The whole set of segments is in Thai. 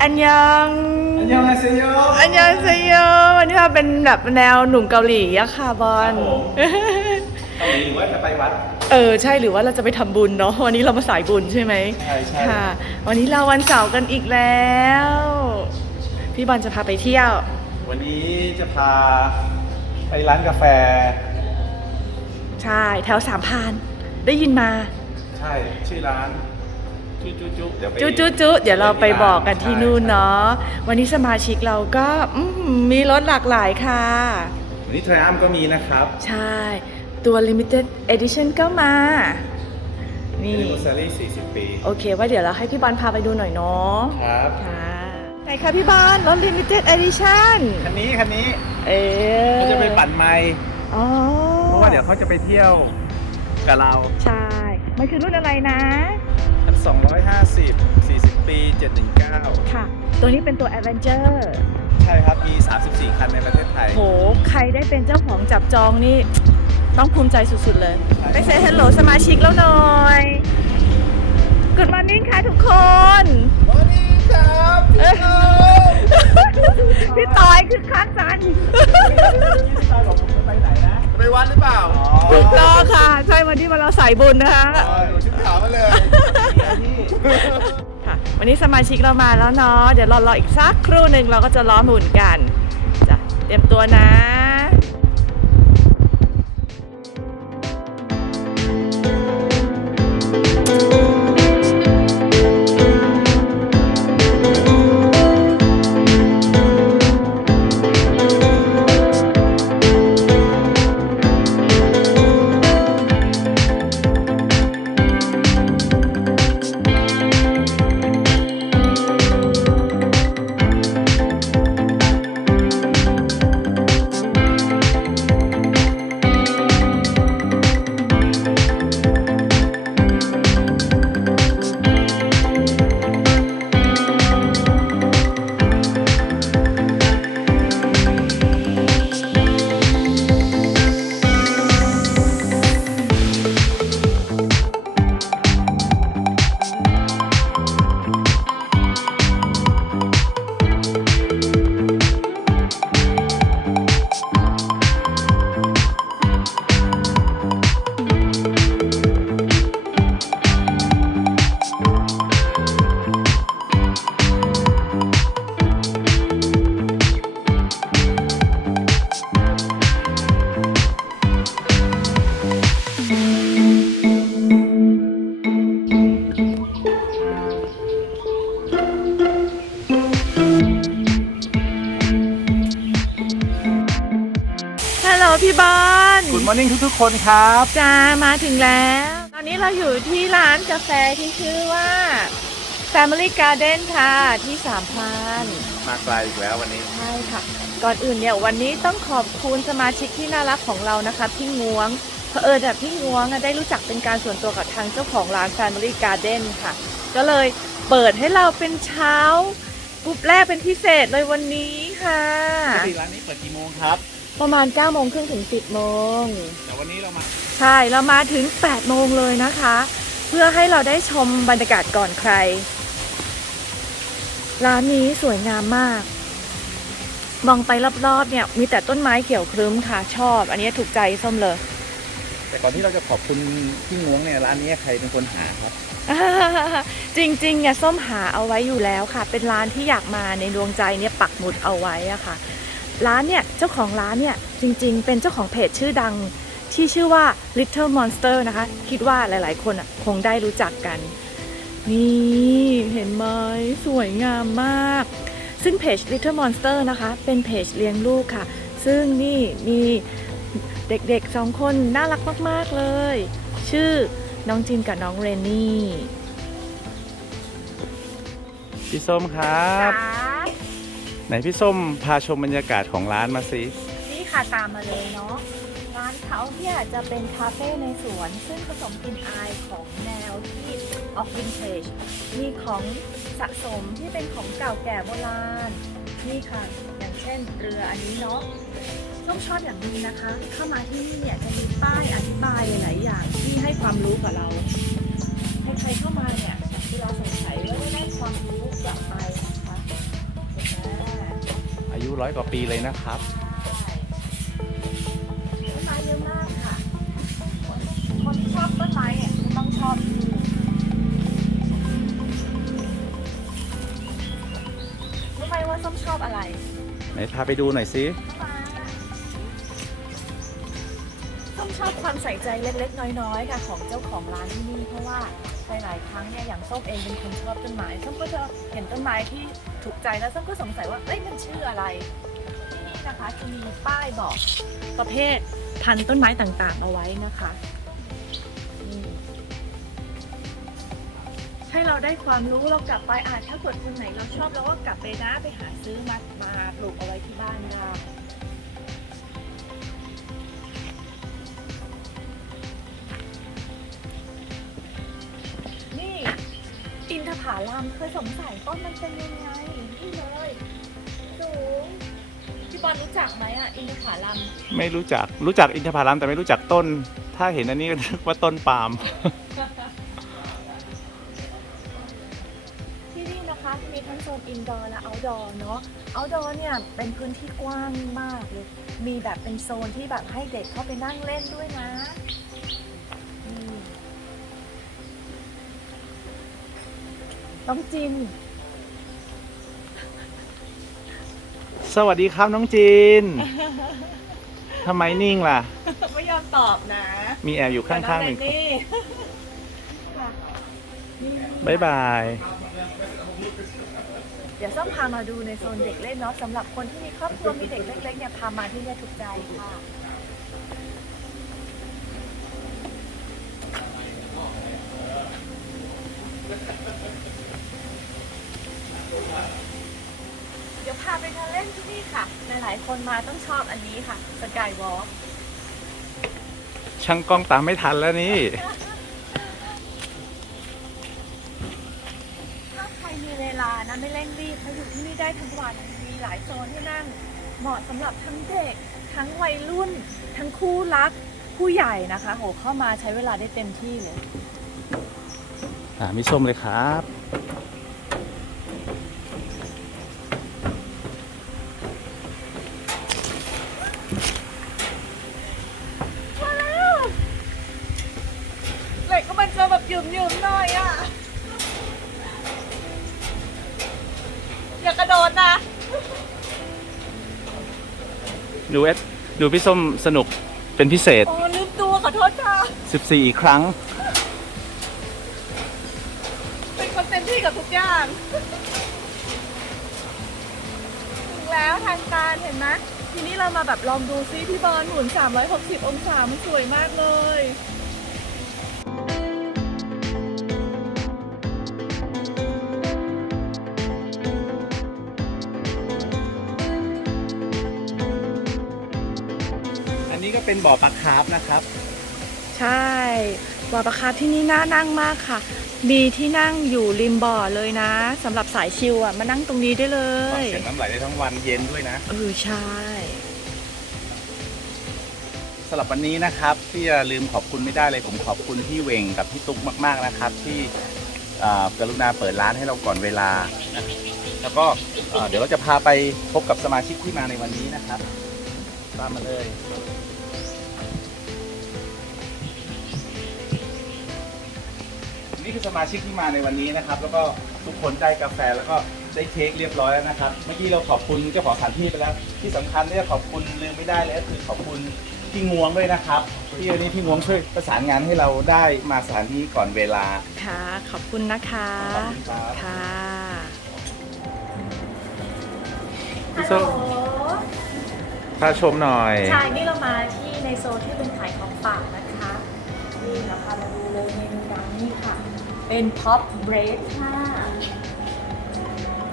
อันยังอันยองอาเซโยอันยังเซโยวันนี้มาเป็นแบบแนวหนุ่มเกาหลีอะค่ะบอลเกาหลีหรือว่าจะไปวัด เออใช่หรือว่าเราจะไปทำบุญเนาะวันนี้เรามาสายบุญใช่ไหมใช่ใช่ค่ะ วันนี้เราวันเสาร์กันอีกแล้ว พี่บอลจะพาไปเที่ยว วันนี้จะพาไปร้านกาแฟ ใช่แถวสามพรานได้ยินมา ใช่ชื่อร้าน จุ๊จุ๊จุ๊เดี๋ยวไปจุจุจุเดี๋ยวเราไปบอกกันที่นู่นเนาะวันนี้สมาชิกเราก็อืมมีรถหลากหลายค่ะ วันนี้ทรอัมก็มีนะครับใช่ ตัว limited edition ก็มา นี่ นี่มูซารี่ 40 ปี โอเคว่าเดี๋ยวเราให้พี่บอลพาไปดูหน่อยเนาะครับ ค่ะไหนคะพี่บอลรถ limited edition คันนี้ คันนี้เอ๊ะเขาจะไปปั่นไม้อ๋อเพราะว่าเดี๋ยวเขาจะไปเที่ยวกับเรา ใช่ มันคือรุ่นอะไรนะ พันสองร้อยห้าสิบสี่สิบปีเจ็ดหนึ่งเก้าค่ะ ตัวนี้เป็นตัว Avenger ใช่ครับ มี 34 คันในประเทศไทย โห ใครได้เป็นเจ้าของจับจองนี่ ต้องภูมิใจสุด ๆ เลยใช่ไปเซ h ฮ l โ o สมาชิกแล้วหน่อย Good morning ค่ะทุกคนสวัสดีครับเอ้ยพี่ตอยคือคักจันตาบอกผมจะไปไหนนะไปวัดหรือเปล่า ถูกต้องค่ะ ใช่วันที่มาเราใส่บุญนะคะอ๋อหนูชุดขาวมาเลย ค่ะ วันนี้สมาชิกเรามาแล้วเนาะ เดี๋ยวรอรออีกสักครู่หนึ่งเราก็จะล้อมหมุนกัน จะเตรียมตัวนะ ร์นิ่งทุกๆ คนครับ จ้ามาถึงแล้ว ตอนนี้เราอยู่ที่ร้านกาแฟที่ชื่อว่า Family Garden ค่ะ ที่สามพรานมาไกลอีกแล้ววันนี้ ใช่ค่ะ ก่อนอื่นเนี่ยวันนี้ต้องขอบคุณสมาชิกที่น่ารักของเรานะคะพี่งวงเผอิญแบบพี่งวงอะได้รู้จักเป็นการส่วนตัวกับทางเจ้าของร้าน Family Garden ค่ะ ก็เลยเปิดให้เราเป็นเช้ากรุ๊ปแรกเป็นพิเศษเลยวันนี้ค่ะปกติร้านนี้เปิดกี่โมงครับ ประมาณ9โมงครึ่งถึง 10โมงแต่วันนี้เรามา ใช่เรามาถึง8โมงเลยนะคะ เพื่อให้เราได้ชมบรรยากาศก่อนใคร ร้านนี้สวยงามมาก มองไปรอบๆเนี่ย มีแต่ต้นไม้เขียวครึ้มค่ะชอบ อันนี้ถูกใจส้มเลย แต่ก่อนที่เราจะขอบคุณพี่งวงเนี่ยร้านนี้ใครเป็นคนหาครับ จริงๆเนี่ยส้มหาเอาไว้อยู่แล้วค่ะ เป็นร้านที่อยากมาในดวงใจเนี่ยปักหมุดเอาไว้อะค่ะ ร้านเนี่ยเจ้าของร้านเนี่ยจริงๆ เป็นเจ้าของเพจชื่อดังที่ชื่อว่า Little Monster นะคะ คิดว่าหลายๆ คนอะคงได้รู้จักกัน นี่เห็นไหมสวยงามมาก ซึ่งเพจ Little Monster นะคะ เป็นเพจเลี้ยงลูกค่ะ ซึ่งนี่มีเด็กๆสองคนน่ารักมากๆเลย ชื่อน้องจินกับน้องเรนนี่ พี่ส้มครับ ไหนพี่ส้มพาชมบรรยากาศของร้านมาสินี่ค่ะตามมาเลยเนาะร้านเขาเนี่ยจะเป็นคาเฟ่ในสวน ซึ่งผสมกลิ่นอายของแนวที่ออกวินเทจมีของสะสมที่เป็นของเก่าแก่โบราณนี่ค่ะ อย่างเช่นเรืออันนี้เนาะต้องชอบอย่างนี้นะคะ เข้ามาที่นี่เนี่ยจะมีป้ายอธิบายหลายอย่างที่ให้ความรู้กับเรา ให้ใครเข้ามาเนี่ยคือเราสงสัยแล้วได้ความรู้กลับไป ร้อยกว่าปีเลยนะครับต้นไม้เยอะมากค่ะ คนที่ชอบต้นไม้เนี่ยจะต้องชอบที่นี่รู้ไหมว่าส้มชอบอะไรไหนพาไปดูหน่อยสิส้มชอบความใส่ใจเล็กๆ น้อยๆ ค่ะ ของเจ้าของร้านที่นี่เพราะว่าหลายๆครั้งเนี่ยอย่างส้มเองเป็นคนชอบต้นไม้ส้มก็จะเห็นต้นไม้ที่ ถูกใจแล้วส้มก็สงสัยว่าเอ้ยมันชื่ออะไรที่นี่นะคะจะมีป้ายบอกประเภทพันธุ์ต้นไม้ต่างๆ เอาไว้นะคะให้เราได้ความรู้เรากลับไปอ่าถ้าเกิดคนไหนเราชอบเราก็กลับไปนะไปหาซื้อมามาปลูกเอาไว้ที่บ้านได้ อินทผลัมเคยสงสัยต้นมันเป็นยังไงนี่เลยสูงพี่บอลรู้จักไหมอะอินทผลัมไม่รู้จักรู้จักอินทผลัมแต่ไม่รู้จักต้น ถ้าเห็นอันนี้ก็นึกว่าต้นปาล์ม ที่นี่นะคะมีทั้งโซนอินดอร์และเอาท์ดอร์เนาะเอาท์ดอร์เนี่ยเป็นพื้นที่กว้างมากเลยมีแบบเป็นโซนที่แบบให้เด็กเข้าไปนั่งเล่นด้วยนะ ต้องจิน สวัสดีครับน้องจีน ทำไมนิ่งล่ะ ไม่ยอมตอบนะมีแอบอยู่ข้างๆหนึ่งแต่องแดนี่ค่ะนี่บ๊ายบาย เดี๋ยวส้มพามาดูในโซนเด็กเล่นเนาะสำหรับคนที่มีครอบครัวมีเด็กเล็กๆเนี่ยพามาที่เนี่ยถูกใจค่ะ เดี๋ยวพาไปเดินเล่นที่นี่ค่ะ หลายๆ คนมาต้องชอบอันนี้ค่ะสกายวอล์กช่างกล้องตามไม่ทันแล้วนี่ ถ้าใครมีเวลานะไม่เร่งรีบมาอยู่ที่นี่ได้ทั้งวัน มีหลายโซนให้นั่ง เหมาะสำหรับทั้งเด็ก ทั้งวัยรุ่น ทั้งคู่รัก ผู้ใหญ่นะคะ โหเข้ามาใช้เวลาได้เต็มที่เลย อ่ามีส้มเลยครับ ดูเอสดูพี่ส้มสนุกเป็นพิเศษ โอ้ลืมตัวขอโทษค่ะ 14อีกครั้ง เป็นคนเต็มที่กับทุกอย่างถึงแล้วทางการเห็นไหมทีนี้เรามาแบบลองดูซิพี่บอลหมุน 360 องศามันสวยมากเลย เป็นบ่อปลาคาร์ฟนะครับ ใช่บ่อปลาคาร์ฟที่นี่น่านั่งมากค่ะ มีที่นั่งอยู่ริมบ่อเลยนะสำหรับสายชิลอะมานั่งตรงนี้ได้เลฟังยเสียงน้ำไหลได้ทั้งวันเย็นด้วยนะเออใช่ สำหรับวันนี้นะครับที่จะลืมขอบคุณไม่ได้เลยผมขอบคุณพี่เวงกับพี่ตุ๊กมากๆนะครับ ที่อ่ากรุณาเปิดร้านให้เราก่อนเวลานะครับแล้วก็อ่าเดี๋ยวเราจะพาไปพบกับสมาชิกที่มาในวันนี้นะครับ ตามมาเลย นี่คือสมาชิกที่มาในวันนี้นะครับ แล้วก็ทุกคนได้กาแฟแล้วก็ได้เค้กเรียบร้อยแล้วนะครับ เมื่อกี้เราขอบคุณเจ้าของสถานที่ไปแล้ว ที่สำคัญเนี่ยขอบคุณลืมไม่ได้เลยก็คือขอบคุณพี่งวงด้วยนะครับ ที่วันนี้พี่งวงช่วยประสานงานให้เราได้มาสถานที่ก่อนเวลา ค่ะ ขอบคุณนะคะขอบคุณครับ ค่ะพี่ส้มพาชมหน่อย ใช่นี่เรามาที่ในโซนที่เป็นขายของฝากนะคะ นี่เราพ เป็นพ็อปเบรดค่ะ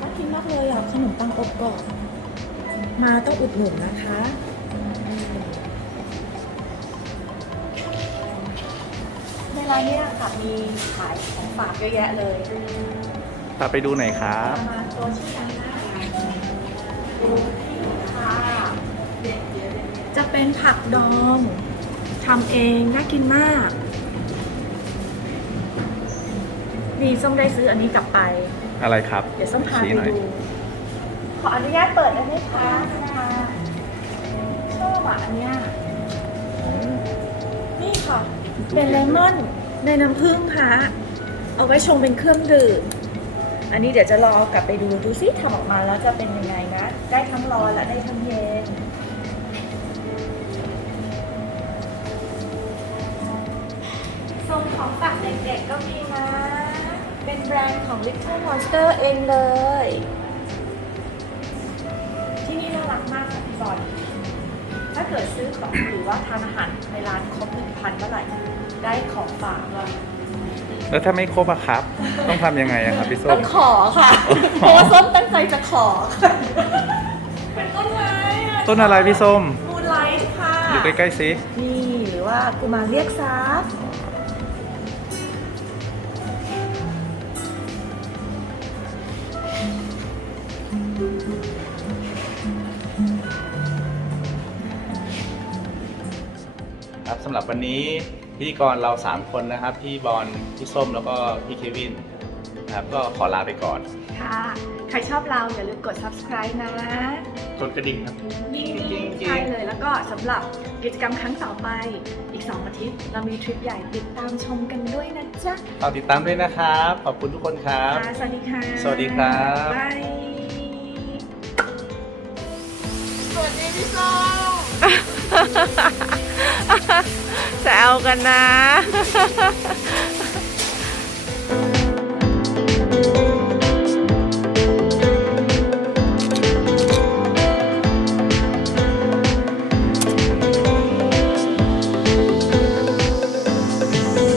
น่ากินมากเลยอะขนมปังอบกรอบมาต้องอุดหนุนนะคะอืมในร้านเนี้ค่ะมีขายของฝากเยอะแยะเลยพาไปดูหน่อยครับ มาตัวชื่อดังนะค่ะจะเป็นผักดองทำเองน่ากินมาก นี่ส้มได้ซื้ออันนี้กลับไป อะไรครับเดี๋ยวส้มพาชี้ไปหน่อย ดูขออนุญาตเปิดได้ไหมคะค่ะชอบอะอันเนี้ยนี่ค่ะ เป็นเลมอนในน้ำผึ้งค่ะ เอาไว้ชงเป็นเครื่องดื่ม อันนี้เดี๋ยวจะรอกลับไปดูดูซิทำออกมาแล้วจะเป็นยังไงนะ ได้ทั้งร้อนและได้ทั้งเย็น ทรงของฝากเด็กๆก็มีนะ เป็นแบรนด์ของ Little Monster เองเลย ที่นี่น่ารักมากค่ะพี่บอลถ้าเกิดซื้อของหรือว่าทานอาหารในร้านครบหนึ่งพันเมื่อไหร่ ได้ของฝากด้วยแล้วถ้าไม่ครบอะครับ ต้องทำยังไงอะครับพี่ส้ต้อมงขอค่ะ เพราะว่าส้มตั้งใจจะขอค่ะเป็นต้นไม้ะต้นอะไรพี่ส้ม มูนไลท์ค่ะ อยู่ใกล้ๆซินี่หรือว่ากุมารเรียกทรัพย์ สำหรับวันนี้พิธีกรเรา 3 คนนะครับ พี่บอลพี่ส้มแล้วก็พี่เควินนะครับก็ขอลาไปก่อน ค่ะ ใครชอบเราอย่าลืมกด subscribe นะกดกระดิ่งครับ นี่จริงๆ ใช่เลย แล้วก็สำหรับกิจกรรมครั้งต่อไป อีก 2 อาทิตย์ เรามีทริปใหญ่ติดตามชมกันด้วยนะจ๊ะฝากติดตามด้วยนะครับ ขอบคุณทุกคนครับ ค่ะสวัสดีค่ะสวัสดีครับ บาย สวัสดีพี่ส้ม แซวกันนะ